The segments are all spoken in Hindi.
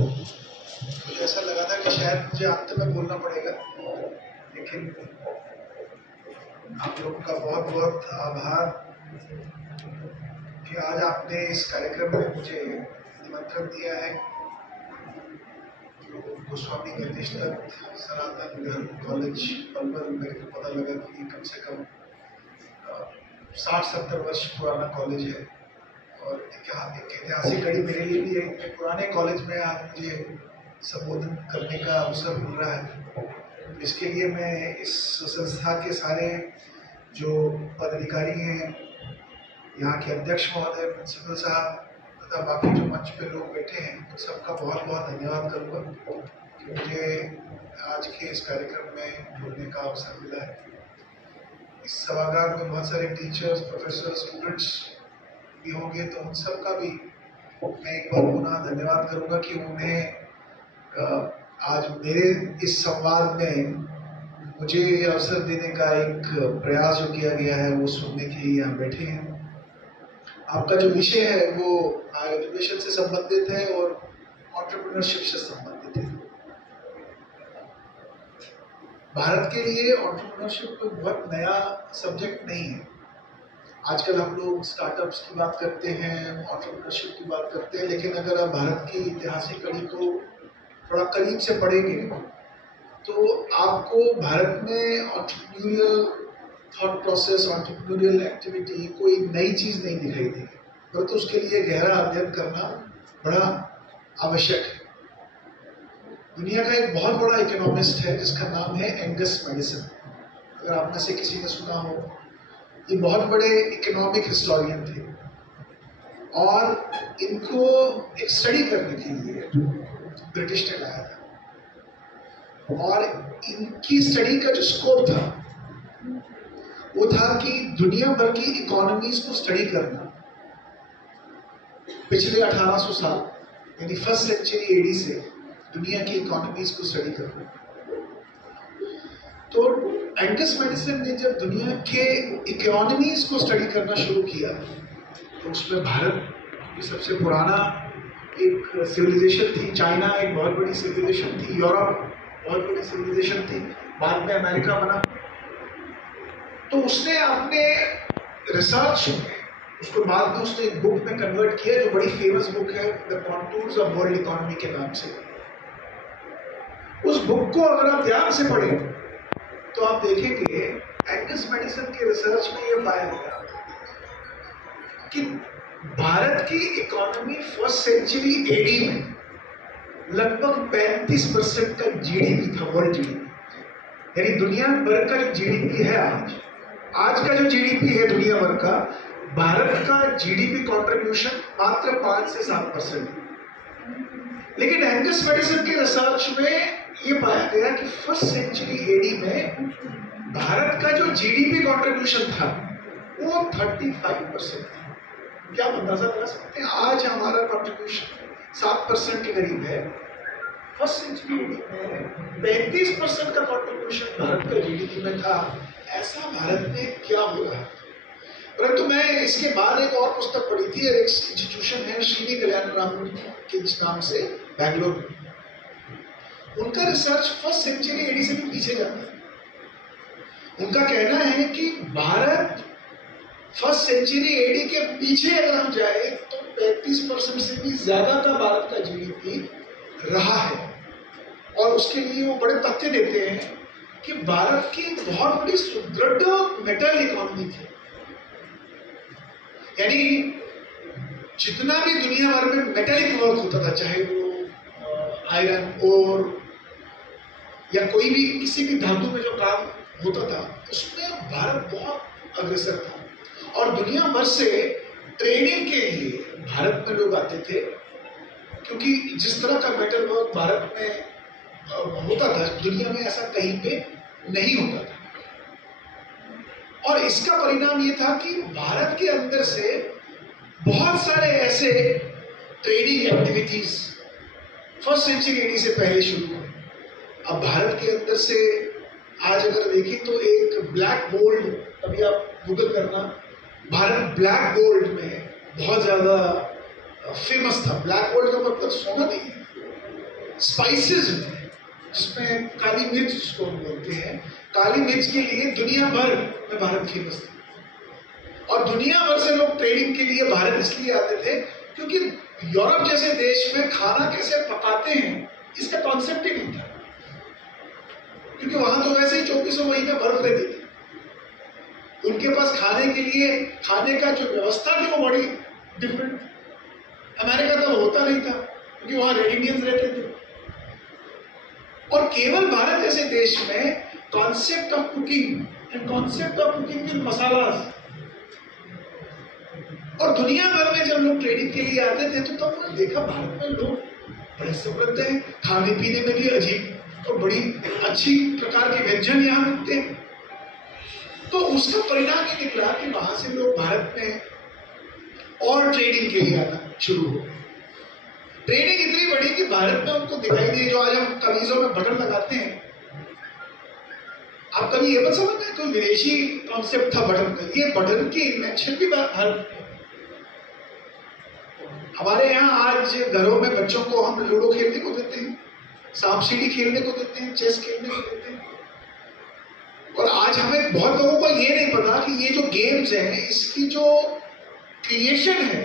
मुझे ऐसा लगा था कि शायद मुझे अंत में बोलना पड़ेगा, लेकिन आप लोगों का बहुत बहुत आभार कि आज आपने इस कार्यक्रम में मुझे निमंत्रण दिया है। गोस्वामी गणेश दत्त सनातन धर्म कॉलेज पलवल, मेरे को पता लगा कि कम से कम 60-70 वर्ष पुराना कॉलेज है और एक ऐतिहासिक घड़ी मेरे लिए भी है। इतने पुराने कॉलेज में आज मुझे संबोधन करने का अवसर मिल रहा है। इसके लिए मैं इस संस्था के सारे जो पदाधिकारी हैं, यहाँ के अध्यक्ष महोदय, प्रिंसिपल साहब तथा बाकी जो मंच पे लोग बैठे हैं, उन सबका बहुत बहुत धन्यवाद करूँगा कि मुझे आज के इस कार्यक्रम में जुड़ने का अवसर मिला है। इस सभागार में बहुत सारे टीचर्स, प्रोफेसर, स्टूडेंट्स भी होंगे, तो उन सब का भी मैं एक बार पुनः धन्यवाद करूँगा कि उन्हें आज मेरे इस संवाद में मुझे अवसर देने का एक प्रयास जो किया गया है वो सुनने के लिए यहाँ बैठे हैं। आपका जो विषय है वो एजुकेशन से संबंधित है और एंटरप्रेन्योरशिप से संबंधित है। भारत के लिए एंटरप्रेन्योरशिप कोई बहुत नया सब्जेक्ट नहीं है। आजकल हम लोग स्टार्टअप्स की बात करते हैं, एंटरप्रेन्योरशिप की बात करते हैं, लेकिन अगर आप भारत की ऐतिहासिक कड़ी को थोड़ा करीब से पढ़ेंगे तो आपको भारत में entrepreneurial thought process, entrepreneurial activity कोई नई चीज़ नहीं दिखाई देगी, परंतु उसके लिए गहरा अध्ययन करना बड़ा आवश्यक है। दुनिया का एक बहुत बड़ा इकोनॉमिस्ट है जिसका नाम है एंगस मैडिसन। अगर आप में से किसी ने सुना हो, ये बहुत बड़े इकोनॉमिक हिस्टोरियन थे और इनको एक स्टडी करने के लिए ब्रिटिश ने लाया था और इनकी स्टडी का जो स्कोप था वो था कि दुनिया भर की इकोनॉमीज को स्टडी करना पिछले 1800 साल यानी फर्स्ट सेंचुरी एडी से दुनिया की इकोनॉमीज को स्टडी करना। तो एंगस मैडिसन ने जब दुनिया के इकोनॉमीज को स्टडी करना शुरू किया तो उसमें भारत की सबसे पुराना एक सिविलाइजेशन थी, चाइना एक बहुत बड़ी सिविलाइजेशन थी, यूरोप बहुत बड़ी सिविलाइजेशन थी, बाद में अमेरिका बना। तो उसने अपने रिसर्च उसको बाद में उसने एक बुक में कन्वर्ट किया जो बड़ी फेमस बुक है, the contours of world economy के नाम से। उस बुक को अगर आप ध्यान से पढ़ें तो आप देखेंगे एंगस मैडिसन के रिसर्च में यह पाया गया कि भारत की इकोनॉमी फर्स्ट सेंचुरी एडी में लगभग 35% का जीडीपी था, वर्ल्ड जीडीपी। यानी दुनिया भर का जो जीडीपी है आज का जो जीडीपी है दुनिया भर का, भारत का जीडीपी कंट्रीब्यूशन मात्र 5 से 7%। लेकिन एंगस मैडिसन के रिसर्च में ये पाया गया कि फर्स्ट सेंचुरी एडी में भारत का जो जीडीपी कंट्रीब्यूशन था वो 35% था। क्या आप अंदाजा लगा सकते हैं? आज हमारा कंट्रीब्यूशन 7% के करीब है, फर्स्ट सेंचुरी में 35% का कंट्रीब्यूशन भारत का जीडीपी में था। ऐसा भारत में क्या हो रहा है? परंतु मैं इसके बाद एक और पुस्तक पढ़ी थी, एक इंस्टीट्यूशन है श्री कल्याण राम के नाम से, बैंगलोर में। उनका रिसर्च फर्स्ट सेंचुरी एडी से भी पीछे जाता है। उनका कहना है कि भारत फर्स्ट सेंचुरी एडी के पीछे अगर हम जाए तो 35% से भी ज्यादा का भारत का जीडीपी रहा है। और उसके लिए वो बड़े तथ्य देते हैं कि भारत की बहुत बड़ी सुदृढ़ मेटल इकोनॉमी थी। यानी जितना भी दुनिया भर में मेटेलिक वर्क होता था, चाहे वो आयरन, ओर या कोई भी किसी भी धातु में जो काम होता था, उसमें भारत बहुत अग्रसर था। और दुनिया भर से ट्रेनिंग के लिए भारत में लोग आते थे, क्योंकि जिस तरह का मेटल वर्क भारत में होता था दुनिया में ऐसा कहीं पे नहीं होता था। और इसका परिणाम ये था कि भारत के अंदर से बहुत सारे ऐसे training activities first century AD से पहले शुरू हुए। अब भारत के अंदर से आज अगर देखें तो एक ब्लैक गोल्ड, अभी आप गूगल करना, भारत ब्लैक गोल्ड में बहुत ज्यादा फेमस था। ब्लैक गोल्ड का मतलब सोना नहीं है, स्पाइसेस में, जिसमें काली मिर्च जिसको हम बोलते हैं, काली मिर्च के लिए दुनिया भर में भारत फेमस था। और दुनिया भर से लोग ट्रेडिंग के लिए भारत इसलिए आते थे क्योंकि यूरोप जैसे देश में खाना कैसे पकाते हैं इसका कॉन्सेप्ट ही नहीं था, क्योंकि वहां तो वैसे ही 24 महीने बर्फ रहती थी। उनके पास खाने के लिए, खाने का जो व्यवस्था थी वो बड़ी डिफरेंट। अमेरिका तब होता नहीं था क्योंकि वहां रेडिनियंस रहते थे। और केवल भारत जैसे देश में concept of cooking and concept of cooking with masalas, और दुनिया भर में जब लोग ट्रेडिंग के लिए आते थे तो तब उन्होंने देखा भारत में लोग बड़े समृद्ध हैं, खाने पीने में भी अजीब और बड़ी अच्छी प्रकार के व्यंजन यहाँ मिलते हैं। तो उसका परिणाम ये निकला कि वहां से लोग भारत में और ट्रेडिंग के लिए आना शुरू हो। ट्रेडिंग इतनी बड़ी कि भारत में उनको दिखाई दी, जो आज हम कमीजों में बटन लगाते हैं, आप कभी ये मत समझना कोई विदेशी कॉन्सेप्ट था बटन का। ये बटन की इन्वेंशन भी भारत। हमारे यहाँ आज घरों में बच्चों को हम लूडो खेलने को देते हैं, सांप सीढ़ी खेलने को देते हैं, चेस खेलने को देते हैं। और आज हमें बहुत लोगों को ये नहीं पता कि ये जो गेम्स हैं इसकी जो क्रिएशन है,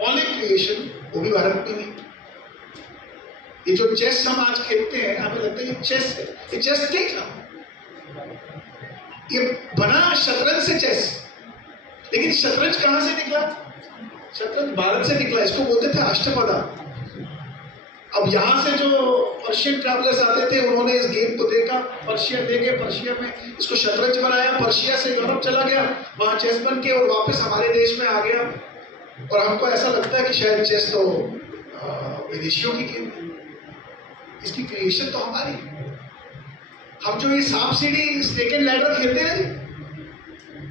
मौलिक क्रिएशन, वो भी भारत में हुई। ये जो चेस हम आज खेलते हैं हमें लगता है ये चेस है, ये चेस नहीं था, ये बना शतरंज से चेस। लेकिन शतरंज कहां से निकला? शतरंज भारत से निकला। इसको बोलते थे अष्टपदा। अब यहां से जो पर्शियन ट्रैवलर्स आते थे उन्होंने इस गेम को देखा, पर्शिया देखे, पर्शिया में इसको शतरंज बनाया, पर्शिया से यूरोप चला गया, वहां चेस बन के और वापस हमारे देश में आ गया। और हमको ऐसा लगता है कि शायद चेस तो विदेशियों की गेम है, इसकी क्रिएशन तो हमारी। हम जो ये सांप सीढ़ी स्नेक एंड लैडर खेलते हैं,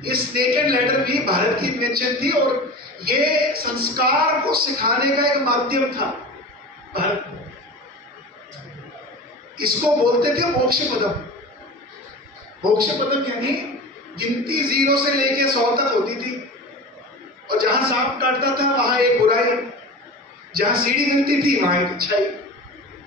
ये स्नेक एंड लैडर भी भारत की इन्वेंशन थी और ये संस्कार को सिखाने का एक माध्यम था भारत में। इसको बोलते थे मोक्ष पदम। मोक्ष पदम यानी गिनती 0 से लेके 100 तक होती थी, और जहां सांप काटता था वहां एक बुराई, जहां सीढ़ी मिलती थी वहां एक अच्छाई।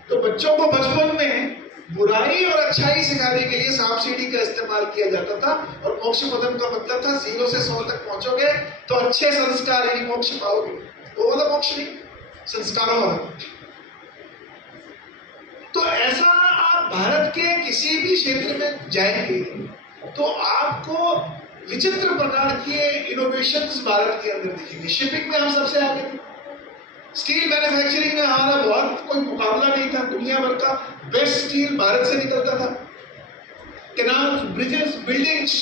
तो बच्चों को बचपन में बुराई और अच्छाई सिखाने के लिए सांप सीढ़ी का इस्तेमाल किया जाता था। और मोक्ष पदम का मतलब था 0 से 100 तक पहुंचोगे तो अच्छे संस्कार यानी मोक्ष पाओगे। वो वाला मोक्ष नहीं, संस्कारों वाला मोक्ष। तो ऐसा आप भारत के किसी भी क्षेत्र में जाएंगे तो आपको विचित्र प्रकार के इनोवेशंस भारत के अंदर दिखेंगे। शिपिंग में हम सबसे आगे थे, स्टील मैन्युफैक्चरिंग में हमारा बहुत कोई मुकाबला नहीं था, दुनिया भर का बेस्ट स्टील भारत से निकलता था। कैनाल्स, ब्रिजेस, बिल्डिंग्स,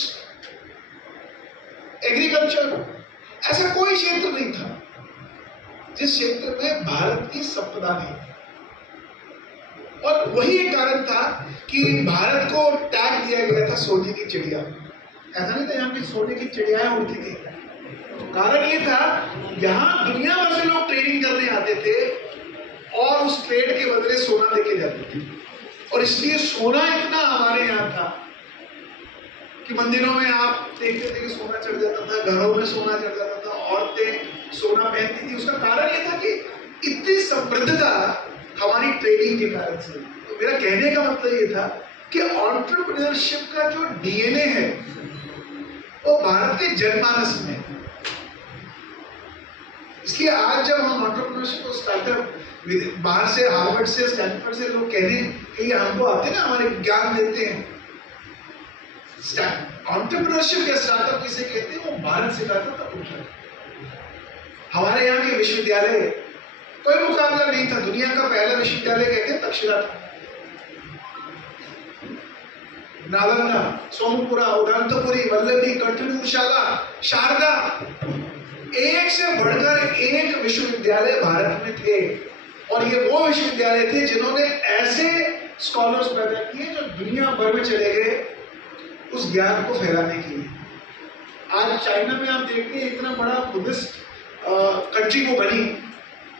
एग्रीकल्चर, ऐसा कोई क्षेत्र नहीं था जिस क्षेत्र में भारत की संपदा नहीं। और वही एक कारण था कि भारत को टैग दिया गया था सोने की चिड़िया। ऐसा नहीं था यहाँ पे सोने की चिड़ियाएं उड़ती थी। कारण ये था यहाँ दुनिया भर से लोग ट्रेडिंग करने आते थे और उस ट्रेड के बदले सोना लेके जाते थे। और इसलिए सोना इतना हमारे यहाँ था कि मंदिरों में आप देखते थे कि सोना चढ़ जाता था, घरों में सोना चढ़ जाता था, औरतें सोना पहनती थी। उसका कारण ये था कि इतनी समृद्धता हमारी ट्रेडिंग के कारण से। तो मेरा कहने का मतलब ये था कि एंटरप्रेन्योरशिप का जो डीएनए है वो भारत के जनमानस में। इसलिए आज जब हम एंटरप्रेन्योरशिप को स्टार्टअप बाहर से, हार्वर्ड से, स्टैनफोर्ड से लोग कह रहे हैं कि ये हमको आते ना, हमारे ज्ञान देते हैं। एंटरप्रेन्योरशिप या स्टार्टअप किसे कहते हैं वो भारत से लाता था पूछा। हमारे यहाँ के विश्वविद्यालय कोई मुकाबला नहीं था। दुनिया का पहला विश्वविद्यालय कहते हैं तक्षशिला था। नालंदा, सोमपुरा, उदंतपुरी, वल्लभी, कंठनूरशाला, शारदा, एक से बढ़कर एक विश्वविद्यालय भारत में थे। और ये वो विश्वविद्यालय थे जिन्होंने ऐसे स्कॉलर्स पैदा किए जो दुनिया भर में चले गए उस ज्ञान को फैलाने के लिए। आज चाइना में आप देखते हैं इतना बड़ा बुद्धिस्ट कंट्री को बनी,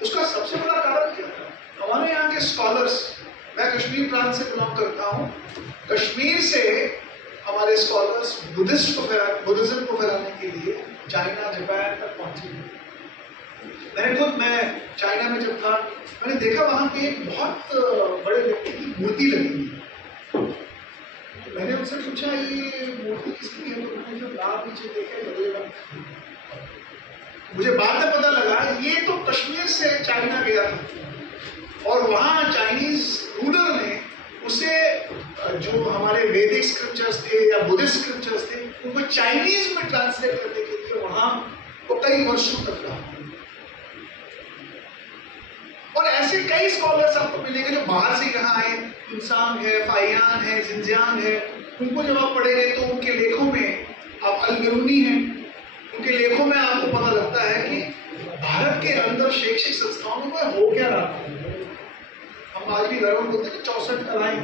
उसका सबसे बड़ा कारण क्या था? हमारे यहाँ के स्कॉलर्स। मैं कश्मीर प्रांत से बिलोंग करता हूँ। कश्मीर से हमारे स्कॉलर्स बुद्धिज्म को फैलाने के लिए चाइना, जापान तक पहुंचे। मैं चाइना में जब था, मैंने देखा वहां पे एक बहुत बड़े व्यक्ति की मूर्ति लगी हुई है। मैंने उनसे पूछा ये मूर्ति किसकी है, तो उन्होंने जब लाभ नीचे देखे लगेगा, मुझे बाद में पता लगा ये तो कश्मीर से चाइना गया था और वहां चाइनीज रूलर ने उसे जो हमारे वैदिक स्क्रिप्चर्स थे या बुद्धिस्ट स्क्रिप्चर्स थे उनको चाइनीज में ट्रांसलेट करने के लिए वहां वो कई वर्षों तक रहा। और ऐसे कई स्कॉलर्स आपको मिलेंगे जो बाहर से यहाँ आए, इंसान है, फाइयान है, जिंजियांग है, उनको जब आप पढ़ेंगे तो उनके लेखों में, आप अल-बिरूनी हैं, उनके लेखों में आपको पता लगता है कि भारत के अंदर शैक्षिक संस्थाओं में हो क्या रहा है। हम आज भी गर्व बोलते हैं कि 64 कलाएं,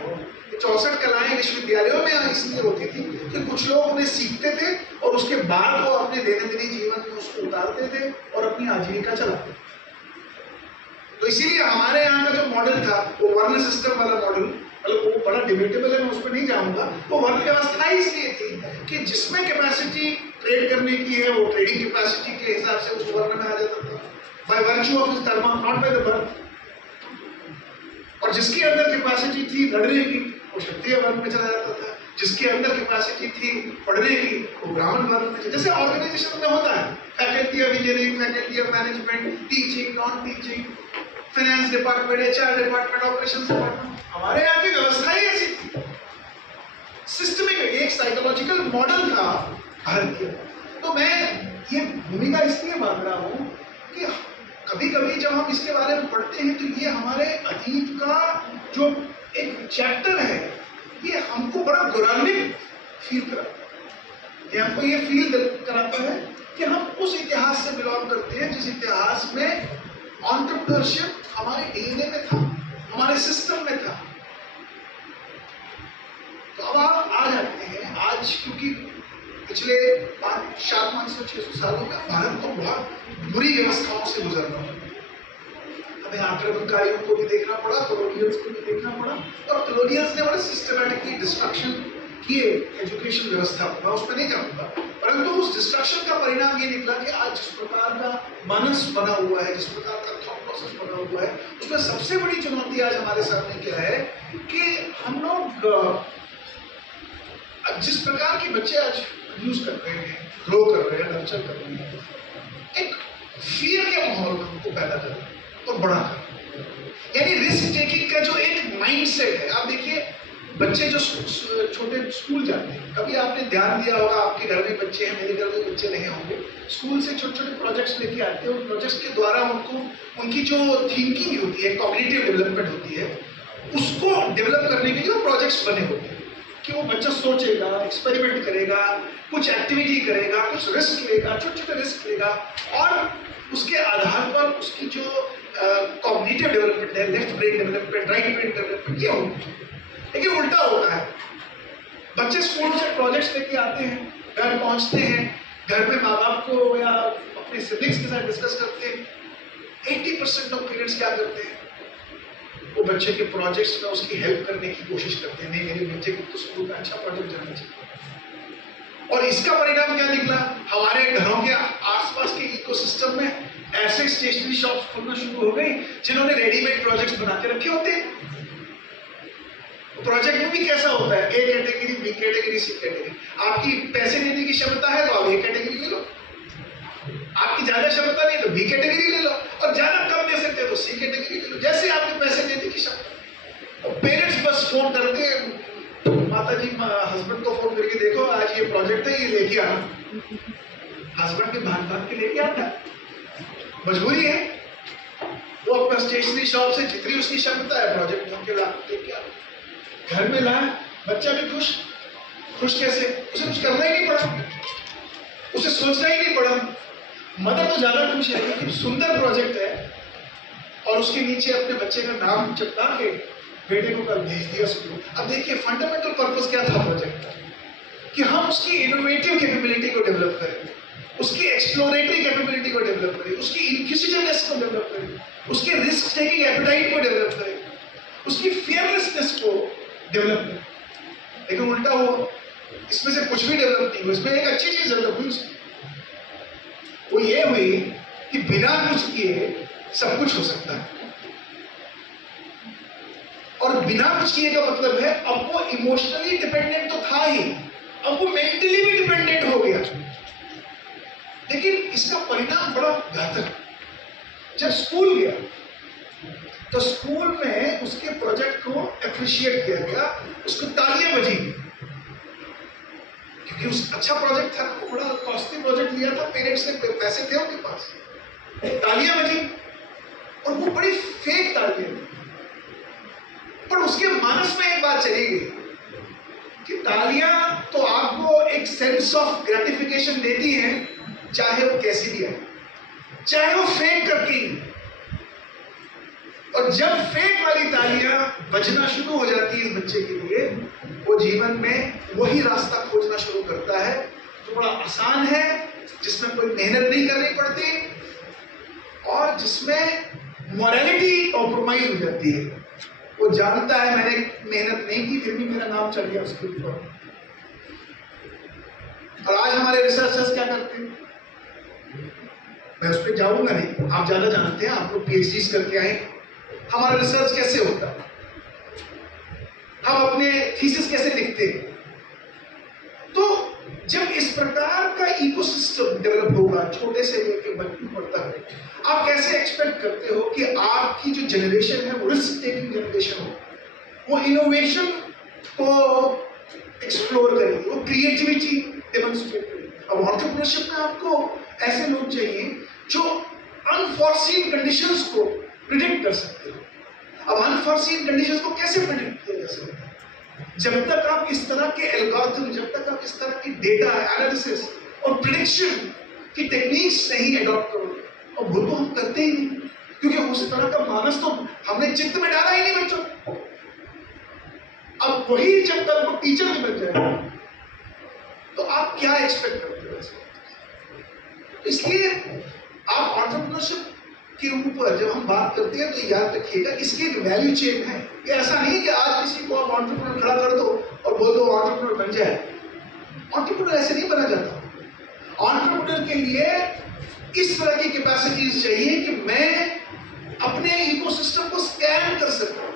64 कलाएं विश्वविद्यालयों में इसलिए होती थी कि कुछ लोग उन्हें सीखते थे और उसके बाद वो अपने दैनंदिन जीवन में उसको उतारते थे और अपनी आजीविका चलाते थे। तो इसीलिए हमारे यहाँ का जो मॉडल था वो वर्ण सिस्टम वाला मॉडल, मतलब वो बड़ा डिबेटेबल है, मैं उस पर नहीं जाऊंगा। वो वर्ण व्यवस्था इसलिए थी कि जिसमें कैपेसिटी ट्रेड करने की है वो ट्रेडिंग कैपेसिटी के हिसाब से उस वर्ण में आ जाता था, बाय वर्च्यू ऑफ हिज धर्म, नॉट बाय द बर्थ। और जिसके अंदर कैपेसिटी थी लड़ने की वो क्षत्रिय वर्ण में चला जाता था, जिसके अंदर कैपेसिटी थी पढ़ने की वो ब्राह्मण वर्ण में। जैसे ऑर्गेनाइजेशन में होता है faculty of engineering, faculty of management, teaching, non teaching, finance department, HR department, operations department. हमारे यहाँ की व्यवस्था ही ऐसी थी, सिस्टमिक, एक साइकोलॉजिकल मॉडल था भारतीय। तो मैं ये भूमिका इसलिए मान रहा हूँ कि कभी कभी जब हम इसके बारे में पढ़ते हैं तो ये हमारे अतीत का जो एक चैप्टर है ये हमको बड़ा गौरवान्वित फील कराता है। ये हमको ये फील कराता है कि हम उस इतिहास से बिलोंग करते हैं जिस इतिहास में एंटरप्रेन्योरशिप हमारे डीएनए में था, हमारे सिस्टम में था। तो अब आप आ जाते हैं आज, क्योंकि पिछले 500-600 सालों में भारत को बहुत बुरी व्यवस्थाओं से गुजरना पड़ा। हमें आक्रमणकारियों को भी देखना पड़ा, कॉलोनियल्स को भी देखना पड़ा, और कॉलोनियल्स ने बड़े सिस्टमैटिकली डिस्ट्रक्शन किए एजुकेशन व्यवस्था को, मैं उसमें नहीं जाऊंगा। परंतु उस डिस्ट्रक्शन का परिणाम ये निकला कि आज जिस प्रकार का मानस बना हुआ है, जिस प्रकार का थॉट प्रोसेस बना हुआ है, उसमें सबसे बड़ी चुनौती आज हमारे सामने क्या है कि हम लोग जिस प्रकार के बच्चे आज यूज कर रहे हैं, ग्रो कर रहे हैं, नर्चर कर रहे हैं, एक फियर के माहौल में उनको पैदा कर रहे हैं और बड़ा कर रहे हैं। यानी रिस्क टेकिंग का जो एक माइंडसेट है, आप देखिए बच्चे जो छोटे स्कूल जाते हैं, कभी आपने ध्यान दिया होगा, आपके घर में बच्चे हैं, मेरे घर में बच्चे नहीं होंगे, स्कूल से छोटे छोटे प्रोजेक्ट्स लेके आते हैं, उन प्रोजेक्ट्स के द्वारा उनको उनकी जो थिंकिंग होती है, कॉग्निटिव डेवलपमेंट होती है, उसको डेवलप करने के लिए वो प्रोजेक्ट्स बने होते हैं कि वो बच्चा सोचेगा, एक्सपेरिमेंट करेगा, कुछ एक्टिविटी करेगा, कुछ रिस्क लेगा, छोटे छोटे रिस्क लेगा, और उसके आधार पर उसकी जो कॉग्निटिव डेवलपमेंट है, left brain development, right brain development, ये होती है। लेकिन उल्टा होता है, बच्चे स्कूल से प्रोजेक्ट्स लेके आते हैं, घर पहुंचते हैं, घर में माँ बाप को या अपने सिबलिंग्स के साथ डिस्कस करते हैं। 80% ऑफ पेरेंट्स क्या करते हैं, वो बच्चे के प्रोजेक्ट्स में उसकी हेल्प करने की कोशिश करते हैं, नहीं मेरे बच्चे को तो स्कूल में अच्छा प्रोजेक्ट जाना चाहिए। और इसका परिणाम क्या निकला, हमारे घरों के आसपास के इकोसिस्टम में ऐसे स्टेशनरी शॉप्स खुलना शुरू हो गई जिन्होंने रेडीमेड प्रोजेक्ट्स बना के रखे होते हैं। प्रोजेक्ट में भी कैसा होता है, A category, B category, C category. आपकी पैसे देने की क्षमता है तो आप ए कैटेगरी ले लो, आपकी ज्यादा क्षमता नहीं तो बी कैटेगरी ले लो, और ज्यादा कम दे सकते तो सी कैटेगरी ले लो, जैसे आपके पैसे देने की क्षमता। और पेरेंट्स बस फोन करते हैं, माता जी हस्बैंड को फोन करके, देखो आज ये प्रोजेक्ट है, ये लेके आना। हस्बैंड के भाग के लेके आता है, मजबूरी है, वो अपना स्टेशनरी शॉप से जितनी उसकी क्षमता है प्रोजेक्ट ढूंढ के लेके आता, घर में लाए, बच्चा भी खुश। खुश कैसे, उसे कुछ करना ही नहीं पड़ा, उसे सोचना ही नहीं पड़ा। मदर तो ज्यादा खुश है कि सुंदर प्रोजेक्ट है, और उसके नीचे अपने बच्चे का नाम चिपका के बेटे को कल भेज दिया स्कूल। अब देखिए फंडामेंटल पर्पस क्या था प्रोजेक्ट का, कि हम उसकी इनोवेटिव कैपेबिलिटी को डेवलप करें, उसकी एक्सप्लोरेटरी कैपेबिलिटी को डेवलप करें, उसकी इंक्विजिटिवनेस को डेवलप करें, उसके रिस्क टेकिंग एपेटाइट को डेवलप करें, उसकी फियरलेसनेस को डेवलप करें। लेकिन उल्टा हुआ, इसमें से कुछ भी डेवलप नहीं हुआ। इसमें एक अच्छी चीज डेवलप हुई, वो ये हुई कि बिना कुछ किए सब कुछ हो सकता है। और बिना कुछ किए का मतलब है अब वो इमोशनली डिपेंडेंट तो था ही, अब वो मेंटली भी डिपेंडेंट हो गया। लेकिन इसका परिणाम बड़ा घातक। जब स्कूल गया तो स्कूल में उसके प्रोजेक्ट को एप्रिशिएट किया गया, उसको तालियां बजी, क्योंकि उस अच्छा प्रोजेक्ट था, वो बड़ा कॉस्टली प्रोजेक्ट लिया था, पेरेंट्स से पैसे थे उनके पास, तालियां बजी। और वो बड़ी फेक तालियां थी, पर उसके मानस में एक बात चली गई कि तालियां तो आपको एक सेंस ऑफ ग्रेटिफिकेशन देती हैं, चाहे वो कैसी भी है, चाहे वो फेक करके ही। और जब फेक वाली तालियां बजना शुरू हो जाती है इस बच्चे के लिए, वो जीवन में वही रास्ता खोजना शुरू करता है जो बड़ा आसान है, जिसमें कोई मेहनत नहीं करनी पड़ती और जिसमें मॉरलिटी कॉम्प्रोमाइज हो जाती है। वो जानता है मैंने मेहनत नहीं की, फिर भी मेरा नाम चढ़ गया उसके ऊपर। और आज हमारे रिसर्चर्स क्या करते हैं, मैं उस पर जाऊंगा नहीं, आप ज्यादा जानते हैं, आप लोग पीएचडी करके आए। हमारा रिसर्च कैसे होता है, हम अपने थीसिस कैसे लिखते हैं। तो जब इस प्रकार का इकोसिस्टम डेवलप होगा, छोटे से लेकर बच्चों पड़ता है, आप कैसे एक्सपेक्ट करते हो कि आपकी जो जनरेशन है वो रिस्क टेकिंग जनरेशन हो, वो इनोवेशन को एक्सप्लोर करेगी, वो क्रिएटिविटी डेमोन्स्ट्रेट करेगी। अब एंटरप्रेन्योरशिप में आपको ऐसे लोग चाहिए जो अनफॉरसीन कंडीशंस को प्रिडिक्ट कर सकते हो। अब अनफॉरसीन कंडीशंस को कैसे प्रिडिक्ट किया जा सकता है? जब तक आप इस तरह के एल्गोरिथम, जब तक आप इस तरह की डेटा एनालिसिस और प्रिडिक्शन की टेक्निक्स नहीं अडॉप्ट करोगे, और वो तो हम करते ही नहीं, क्योंकि उस तरह का मानस तो हमने चित्त में डाला ही नहीं बच्चों। अब वही जब तक वो टीचर नहीं बन जाएगा तो आप क्या एक्सपेक्ट करते हो? इसलिए आप एंटरप्रेन्योरशिप के ऊपर जब हम बात करते हैं तो याद रखिएगा इसकी एक वैल्यू चेन है। ये ऐसा नहीं कि आज किसी को आप एंटरप्रेन्योर खड़ा कर दो और बोल दो एंटरप्रेन्योर बन जाए। एंटरप्रेन्योर ऐसे नहीं बना जाता। एंटरप्रेन्योर के लिए इस तरह की कैपेसिटीज चाहिए कि मैं अपने इकोसिस्टम को स्कैन कर सकूं।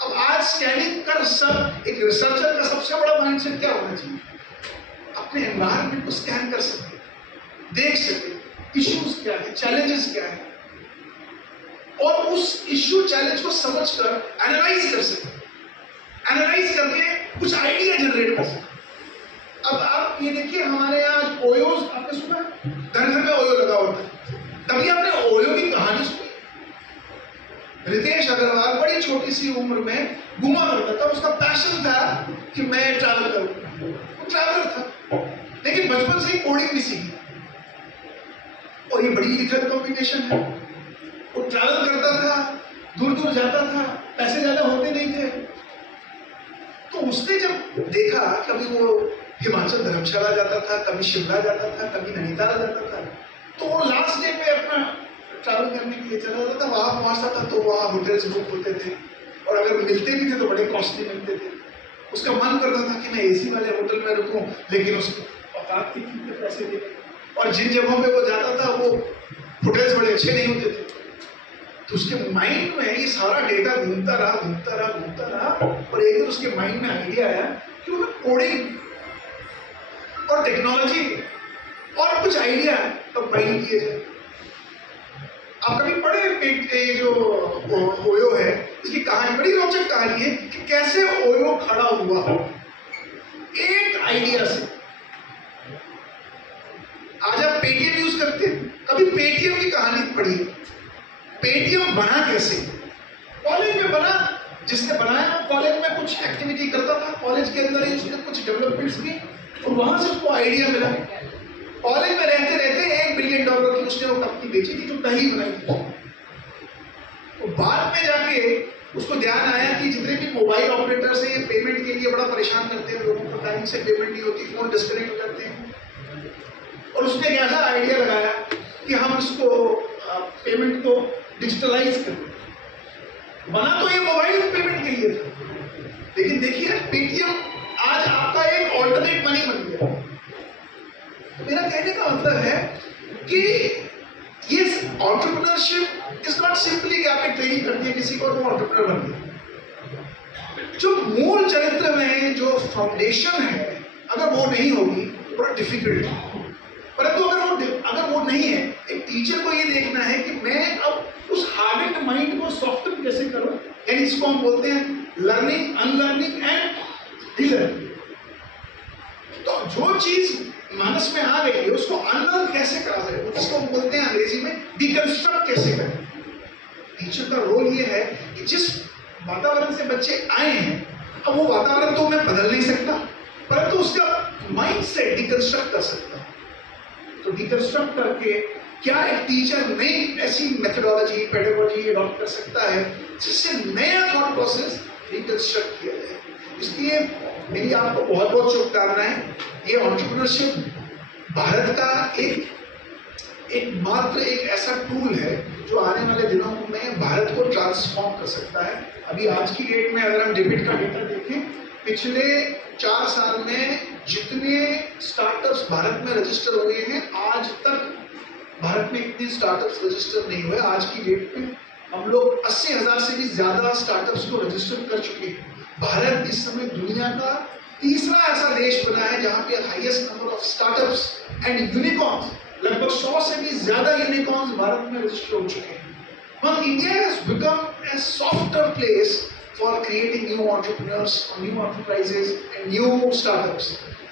अब आज स्कैनिंग कर सब एक रिसर्चर का सबसे बड़ा माइंडसेट क्या होना चाहिए? अपने एनवायरनमेंट को स्कैन कर सके, देख सके इश्यूज क्या है, चैलेंजेस क्या है, और उस इश्यू चैलेंज को समझकर एनालाइज कर सके, एनालाइज करके कुछ आइडिया जनरेट कर सके। अब आप ये देखिए, हमारे यहाँ आज ओयोज आपने सुना, घर घर में ओयो लगा होता है। तभी आपने ओयो की कहानी सुनी। रितेश अग्रवाल बड़ी छोटी सी उम्र में घुमा करता था, उसका पैशन था कि मैं ट्रैवल करूं। वो ट्रैवलर था, लेकिन बचपन से ही कोडिंग भी सीखी, और ये बड़ी लिखत कॉम्पिटिशन है। वो ट्रैवल करता था, दूर दूर जाता था, पैसे ज्यादा होते नहीं थे। तो उसने जब देखा, कभी वो हिमाचल धर्मशाला जाता था, कभी शिमला जाता था, कभी नैनीताल जाता था, तो वो लास्ट डे पे अपना ट्रैवल करने के लिए चला जाता था। वहां पहुंचता था तो वहां होटल्स बुक होते थे, और अगर मिलते भी थे तो बड़े कॉस्टली मिलते थे। उसका मन करता था कि मैं एसी वाले होटल में रुकूं, लेकिन उसको औकात की पैसे दे। और जिन जगहों पे वो जाता था वो होटल्स बड़े अच्छे नहीं होते थे। तो उसके माइंड में ये सारा डेटा घूमता रहा, और एक दिन उसके माइंड में आइडिया आया कि वो कोडिंग और टेक्नोलॉजी और कुछ आइडिया कंबाइन किए जाए। आप कभी पढ़े ये जो ओयो है, इसकी कहानी बड़ी रोचक कहानी है कि कैसे ओयो खड़ा हुआ एक आइडिया से। आज आप पेटीएम यूज करते हैं, कभी पेटीएम की कहानी पढ़ी? पेटीएम बना कैसे? कॉलेज में बना। जिसने बनाया वो कॉलेज में कुछ एक्टिविटी करता था, कॉलेज के अंदर ही उसने कुछ डेवलपमेंट्स की, और वहां से उसको आइडिया मिला। कॉलेज में रहते रहते $1 बिलियन की उसने वो कंपनी बेची थी, जो दही बनाई थी। तो बाद में जाके उसको ध्यान आया कि जितने भी मोबाइल ऑपरेटर से ये पेमेंट के लिए बड़ा परेशान करते हैं लोगों को, टाइम से पेमेंट नहीं होती, फोन डिस्कनेक्ट हो जाते हैं। और उसने एक ऐसा आइडिया लगाया कि हम इसको पेमेंट को डिजिटलाइज करें। बना तो ये मोबाइल पेमेंट के लिए था, लेकिन देखिए पेटीएम आज आपका एक ऑल्टरनेट मनी बन गया। तो मेरा कहने का मतलब है कि ये एंटरप्रेन्योरशिप इज नॉट सिंपली कि आपने ट्रेनिंग कर दी किसी को और वो एंटरप्रेन्योर बन गया। जो मूल चरित्र में जो फाउंडेशन है, अगर वो नहीं होगी तो बड़ा डिफिकल्ट है। परंतु अगर वो नहीं है, एक टीचर को ये देखना है कि मैं अब उस हार्डेंड माइंड को सॉफ्टन कैसे करूं, यानी इसको हम बोलते हैं लर्निंग, अनलर्निंग एंड रीलर्निंग। तो जो चीज मानस में आ गई है उसको अनलर्न कैसे करा जाए, उसको हम बोलते हैं अंग्रेजी में डिकंस्ट्रक्ट कैसे करें। टीचर का रोल ये है कि जिस वातावरण से बच्चे आए हैं, अब वो वातावरण तो मैं बदल नहीं सकता, परंतु उसका माइंड सेट डिकंस्ट्रक्ट कर सकता हूं। तो डिकंस्ट्रक्ट करके क्या एक टीचर नई ऐसी मेथोडोलॉजी, पेडागोजी अडॉप्ट कर सकता है जिससे नया थॉट प्रोसेस रिकंस्ट्रक्ट किया जाए। इसलिए मेरी आपको बहुत बहुत शुभकामनाएं। ये एंटरप्रेन्योरशिप भारत का एक मात्र एक ऐसा टूल है जो आने वाले दिनों में भारत को ट्रांसफॉर्म कर सकता है। अभी आज की डेट में अगर हम डेबिट का डेटा देखें, पिछले 4 साल में जितने स्टार्टअप्स भारत में रजिस्टर हुए हैं, आज तक भारत में इतने स्टार्टअप्स रजिस्टर नहीं हुए। आज की डेट में हम लोग 80,000 से भी ज्यादा स्टार्टअप्स को रजिस्टर कर चुके हैं। भारत इस समय दुनिया का तीसरा ऐसा देश बना है जहां पे highest number of startups and unicorns, लगभग 100 से भी ज्यादा यूनिकॉर्न्स भारत में रजिस्टर हो चुके हैं। But India has become a softer place for creating new entrepreneurs, new enterprises and new startups.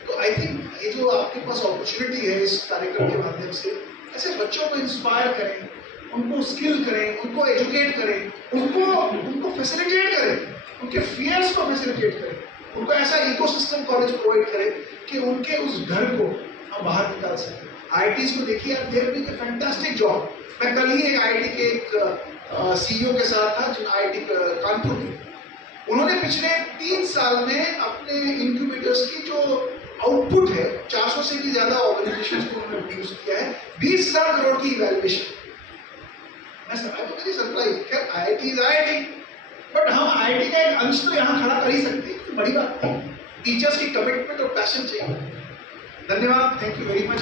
तो I think ये जो आपके पास अपॉर्चुनिटी है इस कार्यक्रम के माध्यम से, ऐसे बच्चों को इंस्पायर करें, उनको स्किल करें, उनको एजुकेट करें, उनको फैसिलिटेट करें, उनके फियर्स को फैसिलिटेट करें, उनको ऐसा इकोसिस्टम कॉलेज प्रोवाइड करें कि उनके उस घर को हम बाहर निकाल सकें। IITs को देखिए आप, there being a fantastic job. मैं कल ही एक IIT के एक CEO के साथ था, जो IIT कानपुर के, उन्होंने पिछले 3 साल में अपने इंक्यूबेटर्स की जो आउटपुट है 400 से भी ज्यादा ऑर्गेनाइजेशंस को उन्होंने प्रोड्यूस किया है, 20,000 करोड़ की इवैल्यूएशन। मैं तो वेरी सरप्राइज। खैर IIT इज IIT, बट हम IIT का एक अंश तो यहाँ खड़ा कर ही सकते हैं, तो बड़ी बात है। टीचर्स की कमिटमेंट और पैशन चाहिए। धन्यवाद, थैंक यू वेरी मच।